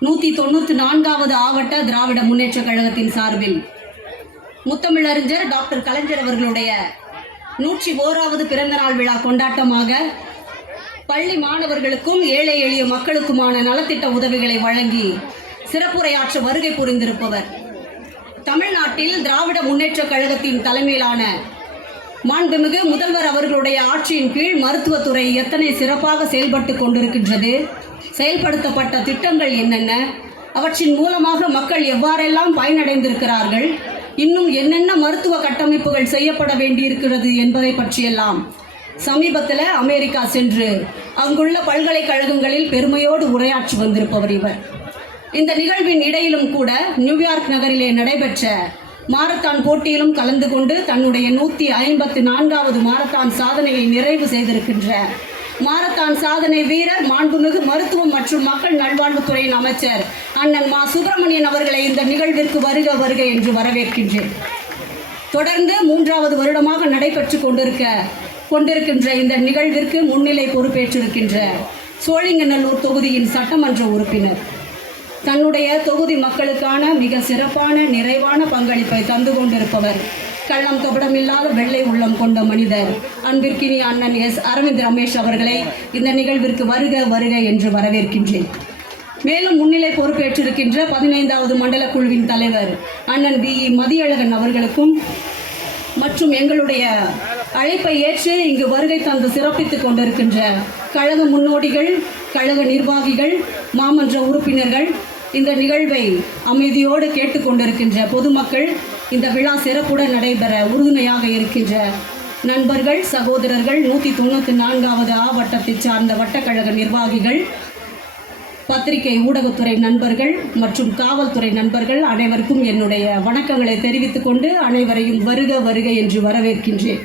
நூற்றி தொண்ணூற்றி நான்காவது ஆவட்ட திராவிட முன்னேற்றக் கழகத்தின் சார்பில் முத்தமிழறிஞர் டாக்டர் கலைஞர் அவர்களுடைய நூற்றி ஓராவது பிறந்தநாள் விழா கொண்டாட்டமாக பள்ளி மாணவர்களுக்கும் ஏழை எளிய மக்களுக்குமான நலத்திட்ட உதவிகளை வழங்கி சிறப்புரையாற்ற வருகை புரிந்திருப்பவர். தமிழ்நாட்டில் திராவிட முன்னேற்றக் கழகத்தின் தலைமையிலான மாண்புமிகு முதல்வர் அவர்களுடைய ஆட்சியின் கீழ் மருத்துவத்துறை எத்தனை சிறப்பாக செயல்பட்டு கொண்டிருக்கின்றது? செயல்படுத்தப்பட்ட திட்டங்கள் என்னென்ன? அவற்றின் மூலமாக மக்கள் எவ்வாறெல்லாம் பயனடைந்திருக்கிறார்கள்? இன்னும் என்னென்ன மருத்துவ கட்டமைப்புகள் செய்யப்பட வேண்டியிருக்கிறது என்பதை பற்றியெல்லாம் சமீபத்தில் அமெரிக்கா சென்று அங்குள்ள பல்கலைக்கழகங்களில் பெருமையோடு உரையாற்றி வந்திருப்பவர் இவர். இந்த நிகழ்வின் இடையிலும் கூட நியூயார்க் நகரிலே நடைபெற்ற மாரத்தான் போட்டியிலும் கலந்து கொண்டு தன்னுடைய நூற்றி ஐம்பத்தி நான்காவது மாரத்தான் சாதனையை நிறைவு செய்திருக்கின்ற மாரத்தான் சாதனை வீரர் மாண்புமிகு மருத்துவம் மற்றும் மக்கள் நல்வாழ்வுத்துறையின் அமைச்சர் அண்ணன் மா சுப்பிரமணியன் அவர்களை இந்த நிகழ்விற்கு வருக வருக என்று வரவேற்கின்றேன். தொடர்ந்து மூன்றாவது வருடமாக நடைபெற்று கொண்டிருக்க கொண்டிருக்கின்ற இந்த நிகழ்விற்கு முன்னிலை பொறுப்பேற்றிருக்கின்ற சோழிங்கநல்லூர் தொகுதியின் சட்டமன்ற உறுப்பினர். தன்னுடைய தொகுதி மக்களுக்கான மிக சிறப்பான நிறைவான பங்களிப்பை தந்து கொண்டிருப்பவர் கள்ளம் கபடமில்லாத வெள்ளை உள்ளம் கொண்ட மனிதர். அன்பிற்கினி அண்ணன் எஸ். அரவிந்த் ரமேஷ் அவர்களை இந்த நிகழ்விற்கு வருக வருக என்று வரவேற்கின்றேன். மேலும் முன்னிலை பொறுப்பேற்றிருக்கின்ற பதினைந்தாவது மண்டல குழுவின் தலைவர் அண்ணன் பி இ. மதியழகன் அவர்களுக்கும் மற்றும் எங்களுடைய அழைப்பை ஏற்று இங்கு வருகை தந்து சிறப்பித்துக் கொண்டிருக்கின்ற கழக முன்னோடிகள் கழக நிர்வாகிகள் மாமன்ற உறுப்பினர்கள் இந்த நிகழ்வை அமைதியோடு கேட்டுக்கொண்டிருக்கின்ற பொதுமக்கள் இந்த விழா சிறப்புடன் நடைபெற உறுதுணையாக இருக்கின்ற நண்பர்கள் சகோதரர்கள் நூற்றி தொண்ணூற்றி நான்காவது ஆ வட்டத்தை சார்ந்த வட்டக்கழக நிர்வாகிகள் பத்திரிகை ஊடகத்துறை நண்பர்கள் மற்றும் காவல்துறை நண்பர்கள் அனைவருக்கும் என்னுடைய வணக்கங்களை தெரிவித்துக் கொண்டு அனைவரையும் வருக வருக என்று வரவேற்கின்றேன்.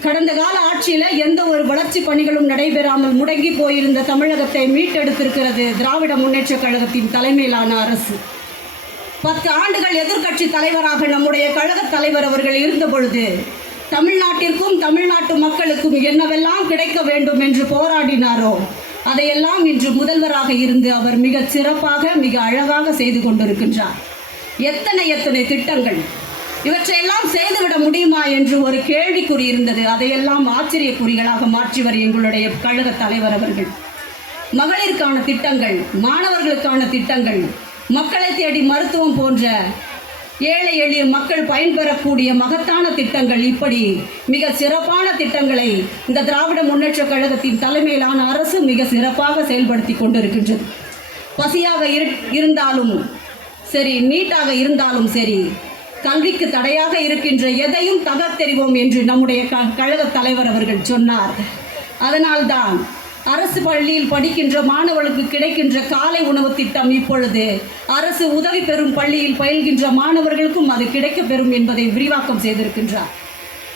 கடந்த கால ஆட்சியில் எந்த ஒரு வளர்ச்சி பணிகளும் நடைபெறாமல் முடங்கி போயிருந்த தமிழகத்தை மீட்டெடுத்திருக்கிறது திராவிட முன்னேற்றக் கழகத்தின் தலைமையிலான அரசு. பத்து ஆண்டுகள் எதிர்க்கட்சி தலைவராக நம்முடைய கழக தலைவர் அவர்கள் இருந்த பொழுது தமிழ்நாட்டிற்கும் தமிழ்நாட்டு மக்களுக்கும் என்னவெல்லாம் கிடைக்க வேண்டும் என்று போராடினாரோ அதையெல்லாம் இன்று முதல்வராக இருந்து அவர் மிக சிறப்பாக மிக அழகாக செய்து கொண்டிருக்கின்றார். எத்தனை எத்தனை திட்டங்கள்? இவற்றையெல்லாம் செய்துவிட முடியுமா என்று ஒரு கேள்விக்குறி இருந்தது. அதையெல்லாம் ஆச்சரியக்குறிகளாக மாற்றிவர் எங்களுடைய கழக தலைவர் அவர்கள். மகளிருக்கான திட்டங்கள் மாணவர்களுக்கான திட்டங்கள் மக்களை தேடி மருத்துவம் போன்ற ஏழை எளிய மக்கள் பயன்பெறக்கூடிய மகத்தான திட்டங்கள் இப்படி மிக சிறப்பான திட்டங்களை இந்த திராவிட முன்னேற்ற கழகத்தின் தலைமையிலான அரசு மிக சிறப்பாக செயல்படுத்தி கொண்டிருக்கின்றது. பசியாக இருந்தாலும் சரி நீட்டாக இருந்தாலும் சரி கல்விக்கு தடையாக இருக்கின்ற எதையும் தகர்த்தெறிவோம் என்று நம்முடைய க கழக தலைவர் அவர்கள் சொன்னார். அதனால்தான் அரசு பள்ளியில் படிக்கின்ற மாணவர்களுக்கு கிடைக்கின்ற காலை உணவு திட்டம் இப்பொழுது. அரசு உதவி பெறும் பள்ளியில் பயில்கின்ற மாணவர்களுக்கும் அது கிடைக்கப் பெறும் என்பதை விரிவாக்கம் செய்திருக்கின்றார்.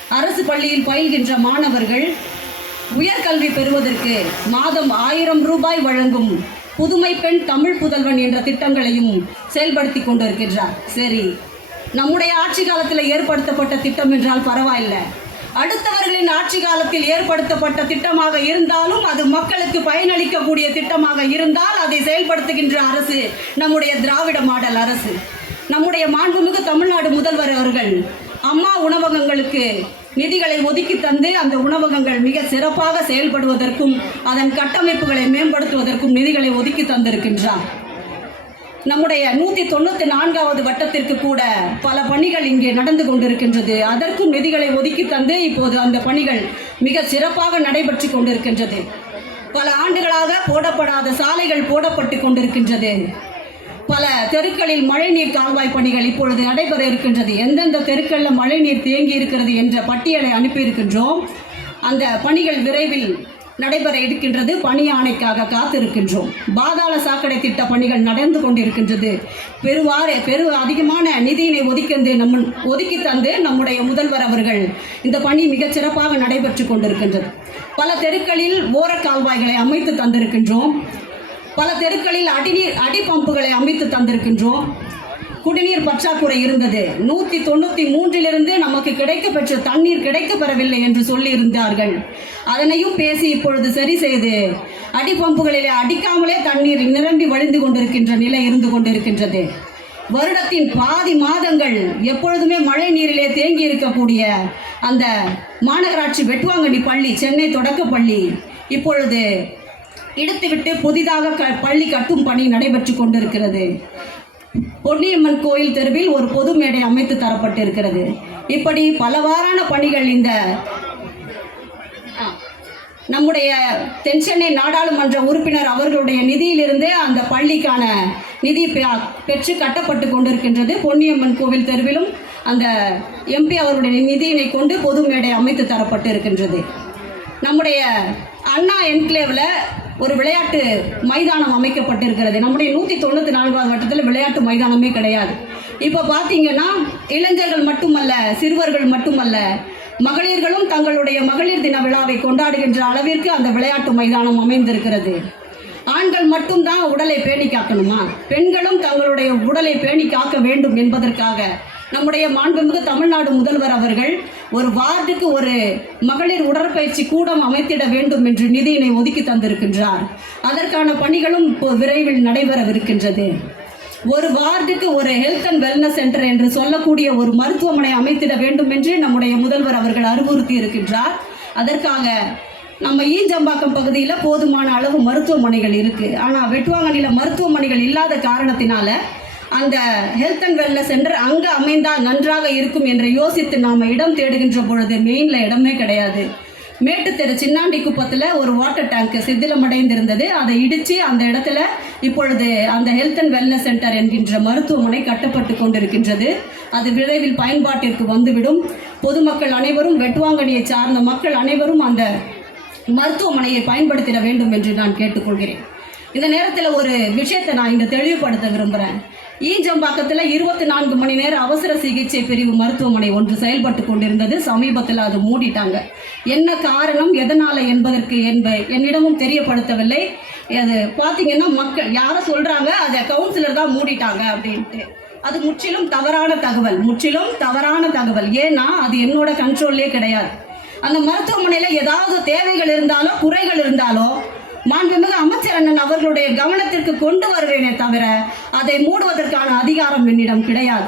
அரசு பள்ளியில் பயில்கின்ற மாணவர்கள் உயர்கல்வி பெறுவதற்கு மாதம் ஆயிரம் ரூபாய் வழங்கும் புதுமை பெண் தமிழ் புதல்வன் என்ற திட்டங்களையும் செயல்படுத்தி கொண்டிருக்கின்றார். சரி நம்முடைய ஆட்சி காலத்தில் ஏற்படுத்தப்பட்ட திட்டம் என்றால் பரவாயில்லை. அடுத்தவர்களின் ஆட்சி காலத்தில் ஏற்படுத்தப்பட்ட திட்டமாக இருந்தாலும் அது மக்களுக்கு பயனளிக்கக்கூடிய திட்டமாக இருந்தால் அதை செயல்படுத்துகின்ற அரசு நம்முடைய திராவிட மாடல் அரசு. நம்முடைய மாண்புமிகு தமிழ்நாடு முதல்வர் அவர்கள் அம்மா உணவகங்களுக்கு நிதிகளை ஒதுக்கி தந்து அந்த உணவகங்கள் மிக சிறப்பாக செயல்படுவதற்கும் அதன் கட்டமைப்புகளை மேம்படுத்துவதற்கும் நிதிகளை ஒதுக்கி தந்திருக்கின்றார். நம்முடைய நூற்றி தொண்ணூற்றி நான்காவது வட்டத்திற்கு கூட பல பணிகள் இங்கே நடந்து கொண்டிருக்கின்றது. அதற்கும் நிதிகளை ஒதுக்கி தந்து இப்போது அந்த பணிகள் மிக சிறப்பாக நடைபெற்று கொண்டிருக்கின்றது. பல ஆண்டுகளாக போடப்படாத சாலைகள் போடப்பட்டு கொண்டிருக்கின்றது. பல தெருக்களில் மழைநீர் கால்வாய் பணிகள் இப்பொழுது நடைபெற இருக்கின்றது. எந்தெந்த தெருக்களில் மழைநீர் தேங்கி இருக்கிறது என்ற பட்டியலை அனுப்பியிருக்கின்றோம். அந்த பணிகள் விரைவில் நடைபெற இருக்கின்றது. பணி ஆணைக்காக காத்திருக்கின்றோம். பாதாள சாக்கடை திட்ட பணிகள் நடந்து கொண்டிருக்கின்றது. பெருவாறு பெரு அதிகமான நிதியினை ஒதுக்கிந்து நம்ம ஒதுக்கி தந்து நம்முடைய முதல்வர் அவர்கள் இந்த பணி மிகச்சிறப்பாக நடைபெற்று கொண்டிருக்கின்றது. பல தெருக்களில் ஓரக்கால்வாய்களை அமைத்து தந்திருக்கின்றோம். பல தெருக்களில் அடிநீர் அடி பம்புகளை அமைத்து தந்திருக்கின்றோம். குடிநீர் பற்றாக்குறை இருந்தது. நூத்தி தொண்ணூத்தி மூன்றிலிருந்து நமக்கு கிடைக்க பெற்ற தண்ணீர் கிடைக்க பெறவில்லை என்று சொல்லி இருந்தார்கள் அதனையும் பேசி இப்பொழுது சரி செய்து அடி பம்புகளிலே அடிக்காமலே தண்ணீர் நிரம்பி வழிந்து கொண்டிருக்கின்ற நிலை இருந்து கொண்டிருக்கின்றது. வருடத்தின் பாதி மாதங்கள் எப்பொழுதுமே மழை நீரிலே தேங்கி இருக்கக்கூடிய அந்த மாநகராட்சி வெட்டுவாங்கண்ணி பள்ளி சென்னை தொடக்க பள்ளி இப்பொழுது இடுத்துவிட்டு புதிதாக க பள்ளி கட்டும் பணி நடைபெற்று கொண்டிருக்கிறது. பொன்னியம்மன் கோயில் தெருவில் ஒரு பொது மேடை அமைத்து தரப்பட்டிருக்கிறது. இப்படி பலவாறான பணிகள் இந்த நம்முடைய நம்முடைய தென்சென்னை நாடாளுமன்ற உறுப்பினர் அவர்களுடைய நிதியிலிருந்தே அந்த பள்ளிக்கான நிதி பெற்று கட்டப்பட்டு கொண்டிருக்கின்றது. பொன்னியம்மன் கோவில் தெருவிலும் அந்த எம்பி அவர்களுடைய நிதியினை கொண்டு பொது மேடை அமைத்து தரப்பட்டு இருக்கின்றது நம்முடைய அண்ணா என்க்ளேவில் ஒரு விளையாட்டு மைதானம் அமைக்கப்பட்டிருக்கிறது. நம்முடைய நூற்றி தொண்ணூற்றி நான்காவது வட்டத்தில் விளையாட்டு மைதானமே கிடையாது. இப்போ பார்த்தீங்கன்னா இளைஞர்கள் மட்டுமல்ல சிறுவர்கள் மட்டுமல்ல மகளிர்களும் தங்களுடைய மகளிர் தின விழாவை கொண்டாடுகின்ற அளவிற்கு அந்த விளையாட்டு மைதானம் அமைந்திருக்கிறது. ஆண்கள் மட்டும்தான் உடலை பேணி காக்கணுமா பெண்களும் தங்களுடைய உடலை பேணி காக்க வேண்டும் என்பதற்காக நம்முடைய மாண்புமிகு தமிழ்நாடு முதல்வர் அவர்கள் ஒரு வார்டுக்கு ஒரு மகளிர் உடற்பயிற்சி கூடம் அமைத்திட வேண்டும் என்று நிதியினை ஒதுக்கி தந்திருக்கின்றார். அதற்கான பணிகளும் இப்போ விரைவில் நடைபெறவிருக்கின்றது. ஒரு வார்டுக்கு ஒரு ஹெல்த் அண்ட் வெல்னஸ் சென்டர் என்று சொல்லக்கூடிய ஒரு மருத்துவமனை அமைத்திட வேண்டும் என்று நம்முடைய முதல்வர் அவர்கள் அறிவுறுத்தி இருக்கின்றார். அதற்காக நம்ம ஈஞ்சம்பாக்கம் பகுதியில் போதுமான அளவு மருத்துவமனைகள் இருக்குது ஆனால் வெட்டுவாங்கனியில் மருத்துவமனைகள் இல்லாத காரணத்தினால அந்த ஹெல்த் அண்ட் வெல்னஸ் சென்டர் அங்கே அமைந்தால் நன்றாக இருக்கும் என்று யோசித்து நாம் இடம் தேடுகின்ற பொழுது மெயினில் இடமே கிடையாது. மேட்டுத்தெரு சின்னாண்டி குப்பத்தில் ஒரு வாட்டர் டேங்க் சிதிலமடைந்திருந்தது. அதை இடித்து அந்த இடத்துல இப்பொழுது அந்த ஹெல்த் அண்ட் வெல்னஸ் சென்டர் என்கின்ற மருத்துவமனை கட்டப்பட்டு கொண்டிருக்கின்றது. அது விரைவில் பயன்பாட்டிற்கு வந்துவிடும். பொதுமக்கள் அனைவரும் வெட்டுவாங்கனியை சார்ந்த மக்கள் அனைவரும் அந்த மருத்துவமனையை பயன்படுத்திட வேண்டும் என்று நான் கேட்டுக்கொள்கிறேன். இந்த நேரத்தில் ஒரு விஷயத்தை நான் இங்கே தெளிவுபடுத்த விரும்புகிறேன் ஈஞ்சம்பாக்கத்தில் இருபத்தி நான்கு மணி நேரம் அவசர சிகிச்சை பிரிவு மருத்துவமனை ஒன்று செயல்பட்டு கொண்டிருந்தது. சமீபத்தில் அது மூடிட்டாங்க. என்ன காரணம்? எதனால் என்பதற்கு என்ப என்னிடமும் தெரியப்படுத்தவில்லை. அது பார்த்தீங்கன்னா மக்கள் யாரை சொல்கிறாங்க அதை கவுன்சிலர் தான் மூடிட்டாங்க அப்படின்ட்டு. அது முற்றிலும் தவறான தகவல் முற்றிலும் தவறான தகவல். ஏன்னா அது என்னோட கண்ட்ரோல்லே கிடையாது. அந்த மருத்துவமனையில் ஏதாவது தேவைகள் இருந்தாலோ குறைகள் இருந்தாலோ மாண்புமிகு அமைச்சர் அண்ணன் அவர்களுடைய கவனத்திற்கு கொண்டு வருவேனே தவிர அதை மூடுவதற்கான அதிகாரம் என்னிடம் கிடையாது.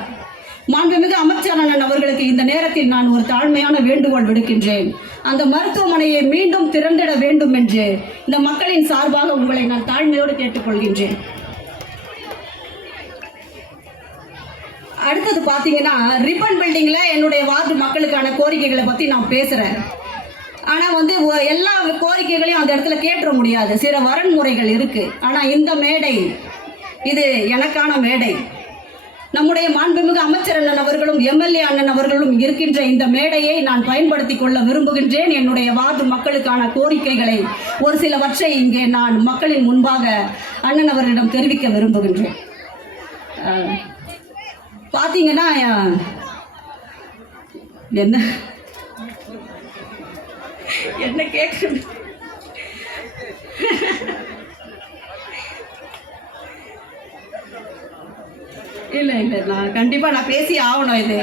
மாண்புமிகு அமைச்சர் அண்ணன் அவர்களுக்கு இந்த நேரத்தில் நான் ஒரு தாழ்மையான வேண்டுகோள் விடுக்கின்றேன். அந்த மருத்துவமனையை மீண்டும் திறந்திட வேண்டும் என்று இந்த மக்களின் சார்பாக உங்களை நான் தாழ்மையோடு கேட்டுக்கொள்கின்றேன். அடுத்தது பார்த்தீங்கன்னா ரிப்பன் பில்டிங்கில் என்னுடைய வார்டு மக்களுக்கான கோரிக்கைகளை பற்றி நான் பேசுகிறேன் ஆனால் வந்து எல்லா கோரிக்கைகளையும் அந்த இடத்துல கேட்டுற முடியாது. சில வரன்முறைகள் இருக்குது ஆனால் இந்த மேடை இது எனக்கான மேடை. நம்முடைய மாண்புமிகு அமைச்சர் அண்ணன் அவர்களும் எம்எல்ஏ அண்ணன் அவர்களும் இருக்கின்ற இந்த மேடையை நான் பயன்படுத்தி கொள்ள விரும்புகின்றேன். என்னுடைய வார்டு மக்களுக்கான கோரிக்கைகளை ஒரு சிலவற்றை இங்கே நான் மக்களின் முன்பாக அண்ணன் அவர்களிடம் தெரிவிக்க விரும்புகின்றேன். பார்த்தீங்கன்னா என்ன? என்ன கேட்குறது இல்லை இல்லை நான் கண்டிப்பாக நான் பேசி ஆகணும் இது.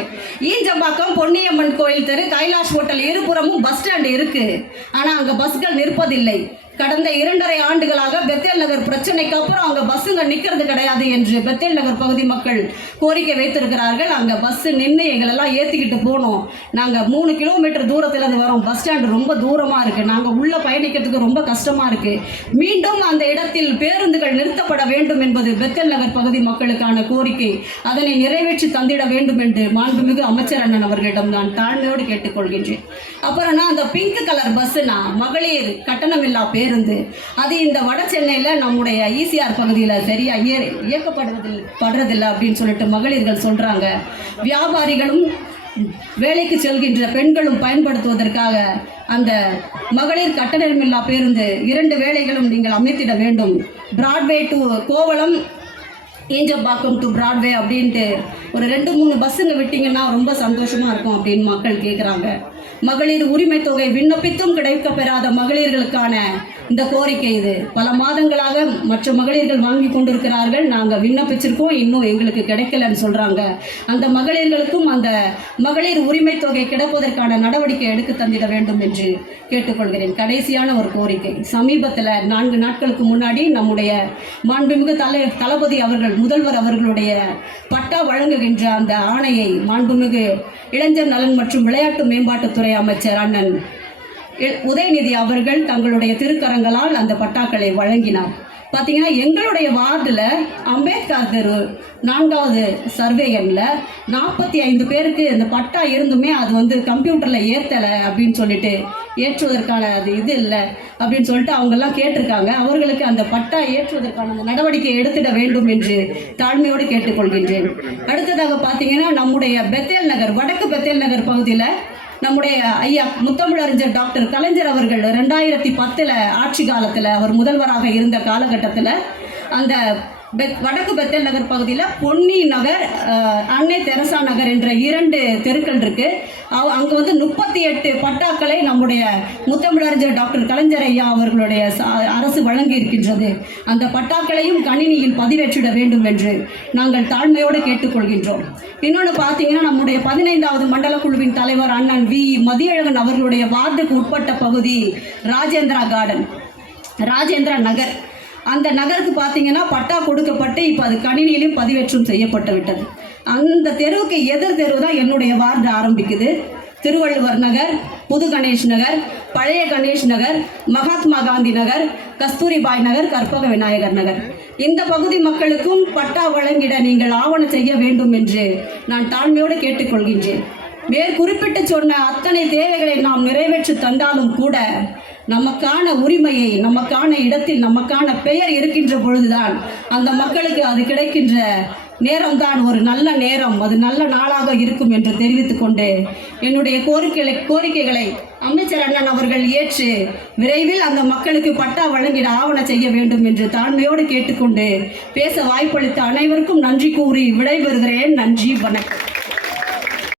ஈஞ்சம்பாக்கம் பொன்னியம்மன் கோயில் தெரு கைலாஷ் ஹோட்டல் இருபுறமும் பஸ் ஸ்டாண்ட் இருக்குது ஆனால் அங்கே பஸ்கள் நிற்பதில்லை. கடந்த இரண்டரை ஆண்டுகளாக பெத்தேல் நகர் பிரச்சனைக்கு அப்புறம் அங்கே பஸ்ஸுங்க நிற்கிறது கிடையாது என்று பெத்தேல் நகர் பகுதி மக்கள் கோரிக்கை வைத்திருக்கிறார்கள். அங்கே பஸ்ஸு நின்று எங்களெல்லாம் ஏற்றிக்கிட்டு போனோம். நாங்கள் மூணு கிலோமீட்டர் தூரத்துல இருந்து வரோம். பஸ் ஸ்டாண்டு ரொம்ப தூரமாக இருக்குது நாங்கள் உள்ளே பயணிக்கிறதுக்கு ரொம்ப கஷ்டமாக இருக்குது மீண்டும் அந்த இடத்தில் பேருந்துகள் நிறுத்தப்பட வேண்டும் என்பது பெத்தேல் நகர் பகுதி மக்களுக்கான கோரிக்கை. அதனை நிறைவேற்றி தந்திட வேண்டும் என்று மாண்புமிகு அமைச்சர் அண்ணன் அவர்களிடம் நான் தாழ்மையோடு கேட்டுக்கொள்கின்றேன். அப்புறம் நான் அந்த பிங்க் கலர் பஸ்ஸுனா மகளிர் கட்டணமில்லா பேருந்து அது இந்த வட சென்னையில் நம்முடைய ஈசிஆர் பகுதியில் சரியா இய இயக்கப்படுவதில் படுறதில்லை அப்படின்னு சொல்லிட்டு மகளிர்கள் சொல்கிறாங்க வியாபாரிகளும் வேலைக்கு செல்கின்ற பெண்களும் பயன்படுத்துவதற்காக அந்த மகளிர் கட்டணமில்லா பேருந்து இரண்டு வேலைகளும் நீங்கள் அமைத்திட வேண்டும். Broadway to Kovalam Enjambakkam to Broadway அப்படின்ட்டு ஒரு ரெண்டு மூணு பஸ்ஸுங்க விட்டிங்கன்னா ரொம்ப சந்தோஷமாக இருக்கும் அப்படின்னு மக்கள் கேட்குறாங்க மகளிர் உரிமை தொகை விண்ணப்பித்தும் கிடைக்க பெறாத மகளிர்களுக்கான இந்த கோரிக்கை இது. பல மாதங்களாக மற்ற மகளிர்கள் வாங்கி கொண்டிருக்கிறார்கள். நாங்கள் விண்ணப்பிச்சிருக்கோம். இன்னும் எங்களுக்கு கிடைக்கலன்னு சொல்கிறாங்க அந்த மகளிர்களுக்கும் அந்த மகளிர் உரிமை தொகை கிடைப்பதற்கான நடவடிக்கை எடுக்க தந்திட வேண்டும் என்று கேட்டுக்கொள்கிறேன். கடைசியான ஒரு கோரிக்கை. சமீபத்தில் நான்கு நாட்களுக்கு முன்னாடி நம்முடைய மாண்புமிகு தலை தளபதி அவர்கள் முதல்வர் அவர்களுடைய பட்டா வழங்குகின்ற அந்த ஆணையை மாண்புமிகு இளைஞர் நலன் மற்றும் விளையாட்டு மேம்பாட்டுத்துறை அமைச்சர் அண்ணன் உதயநிதி அவர்கள் தங்களுடைய திருக்கரங்களால் அந்த பட்டாக்களை வழங்கினார். பார்த்தீங்கன்னா எங்களுடைய வார்டில் அம்பேத்கர் தெரு நான்காவது சர்வே நாற்பத்தி ஐந்து பேருக்கு இந்த பட்டா இருந்துமே அது வந்து கம்ப்யூட்டரில் ஏற்றலை அப்படின்னு சொல்லிட்டு ஏற்றுவதற்கான அது இது இல்லை அப்படின்னு சொல்லிட்டு அவங்கெல்லாம் கேட்டிருக்காங்க. அவர்களுக்கு அந்த பட்டா ஏற்றுவதற்கான அந்த நடவடிக்கை எடுத்துட வேண்டும் என்று தாழ்மையோடு கேட்டுக்கொள்கின்றேன். அடுத்ததாக பார்த்தீங்கன்னா நம்முடைய பெத்தேல் நகர் வடக்கு பெத்தேல் நகர் பகுதியில் நம்முடைய ஐயா முத்தமிழறிஞர் டாக்டர் கலைஞர் அவர்கள் ரெண்டாயிரத்தி பத்தில் ஆட்சி காலத்தில் அவர் முதல்வராக இருந்த காலகட்டத்தில் அந்த பெத் வடக்கு பெத்தல் நகர் பகுதியில் பொன்னி நகர் அன்னை தெரசா நகர் என்ற இரண்டு தெருக்கள் இருக்கு. அங்கே வந்து முப்பத்தி எட்டு பட்டாக்களை நம்முடைய முத்தமிழறிஞர் டாக்டர் கலைஞர் ஐயா அவர்களுடைய ச- அரசு வழங்கி இருக்கின்றது அந்த பட்டாக்களையும் கணினியில் பதிவேற்றிட வேண்டும் என்று நாங்கள் தாழ்மையோடு கேட்டுக்கொள்கின்றோம். இன்னொன்று பார்த்தீங்கன்னா நம்முடைய பதினைந்தாவது மண்டல குழுவின் தலைவர் அண்ணன் வி. மதியழகன் அவர்களுடைய வார்டுக்கு உட்பட்ட பகுதி ராஜேந்திரா கார்டன் ராஜேந்திரா நகர். அந்த நகருக்கு பார்த்தீங்கன்னா பட்டா கொடுக்கப்பட்டு இப்போ அது கணினியிலும் பதிவேற்றம் செய்யப்பட்டு விட்டது. அந்த தெருவுக்கு எதிர் தெரு தான் என்னுடைய வார்டு ஆரம்பிக்குது. திருவள்ளுவர் நகர் புது கணேஷ் நகர் பழைய கணேஷ் நகர் மகாத்மா காந்தி நகர் கஸ்தூரிபாய் நகர் கற்பக விநாயகர் நகர். இந்த பகுதி மக்களுக்கும் பட்டா வழங்கிட நீங்கள் ஆவணம் செய்ய வேண்டும் என்று நான் தாழ்மையோடு கேட்டுக்கொள்கின்றேன். மேற்குறிப்பிட்டு சொன்ன அத்தனை தேவைகளை நாம் நிறைவேற்றி தந்தாலும் கூட நமக்கான உரிமையை நமக்கான இடத்தில் நமக்கான பெயர் இருக்கின்ற பொழுதுதான் அந்த மக்களுக்கு அது கிடைக்கின்ற நேரம் தான் ஒரு நல்ல நேரம் அது நல்ல நாளாக இருக்கும் என்று தெரிவித்து கொண்டு என்னுடைய கோரிக்கைகளை கோரிக்கைகளை அமைச்சர் அண்ணன் அவர்கள் ஏற்று விரைவில் அந்த மக்களுக்கு பட்டா வழங்கிட ஆவண செய்ய வேண்டும் என்று தாழ்மையோடு கேட்டுக்கொண்டு பேச வாய்ப்பளித்த அனைவருக்கும் நன்றி கூறி விடைபெறுகிறேன். நன்றி வணக்கம்.